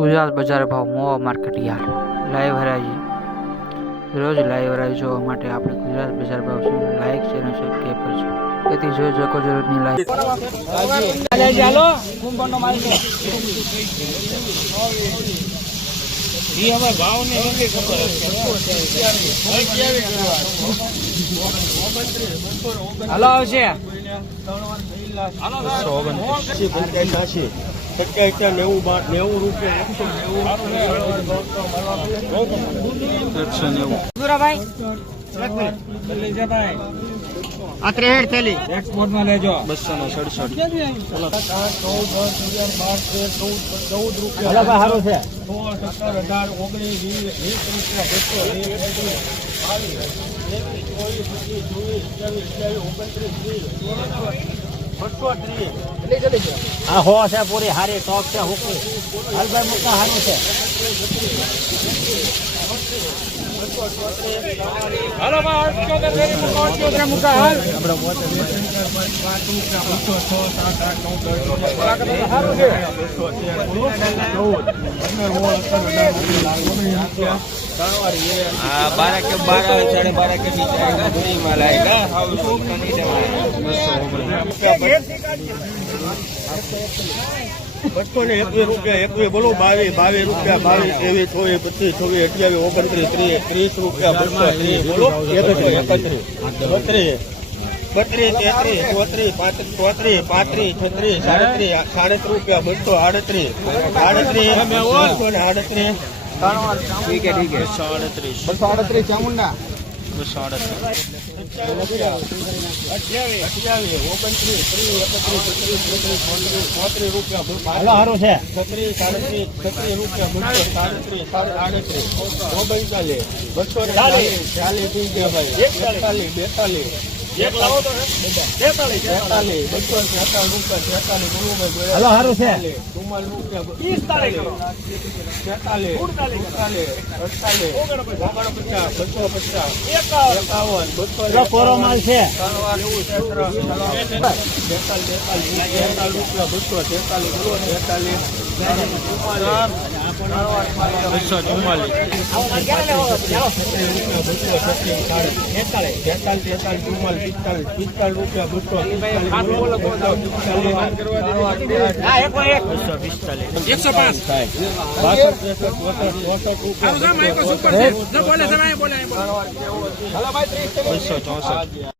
ગુજરાત બજાર ભાવ મોવા market yard live હરાજી. રોજ લાઈવ હરાજી જોવા માટે આપણે ગુજરાત બજાર ભાવ શું લાઈક છે અને સબસ્ક્રાઈબ કરજો તેથી જોઈ શકો છો રોજની લાઈવ હાલો આવશે નેવું બાર નેવું રૂપિયા એકસો નેવું. સુરાભાઈ આ ત્રેડ થેલી. એક્સપોર્ટમાં લેજો. બસો ને સડસઠ. ચૌદ હાલો ભાઈ સારું છે. સોળ સત્તર અઢાર ઓગણીસ વીસ વીસ રૂપિયા બસો વીસ એકવીસ ચોવીસ પચીસ ચોવીસ અઠ્યાવીસ અઠ્યાવીસ ઓગણત્રીસ ત્રીસ બસો ત્રીસ આ હો છે પૂરી હારી ટોપ છે હુકુ હાલભાઈ મુક્કા હારું છે હાલો ભાઈ મુક્કા હાલ સારું છે हाँ बारह के बारह साढ़े बारह के बीच आएगा थ्री माल आएगा हाउस का नहीं બસો ને રૂપિયા એકવીસ બોલો બાવીસ બાવીસ રૂપિયા બાવીસ ત્રેવીસ ચોવીસ પચીસ ચોવીસ અઠ્યાવીસ ઓગણત્રીસ ત્રીસ ત્રીસ રૂપિયા બસો ત્રીસ બોલો એકત્રીસ એકત્રીસ બત્રીસ બત્રીસ તેત્રીસ ચોત્રીસ પાંત્રીસ ચોત્રીસ પાંત્રીસ છત્રીસ સાડત્રીસ સાડત્રીસ રૂપિયા બસો આડત્રીસ આડત્રીસ બસો ને આડત્રીસ ઠીક ઠીક બસો આડત્રીસ, ચામુંડા. બસો આડત્રીસ અઠ્યાવીસ અઠ્યાવીસ ઓગણત્રીસ ત્રીસ એકત્રીસ બત્રીસ તેત્રીસ ચોત્રીસ ચોત્રીસ રૂપિયા બસો હાલો સારું છે. છત્રીસ સાડત્રીસ છત્રીસ રૂપિયા બસો સાડત્રીસ સાડે આડત્રીસ ઓગણચાલીસ બસો ચાલીસ. ચાલીસ. થઈ ગયા ભાઈ એકતાલીસ. બેતાલીસ. હાલો સારું છે કોરો માલ છે બેતાલીસ રૂપિયા બસો તેતાલીસ તેતાલીસ બસો ચુમ્માલીસ બસો પિસ્તાલીસ એકસો પાંચ બસો ચોસઠ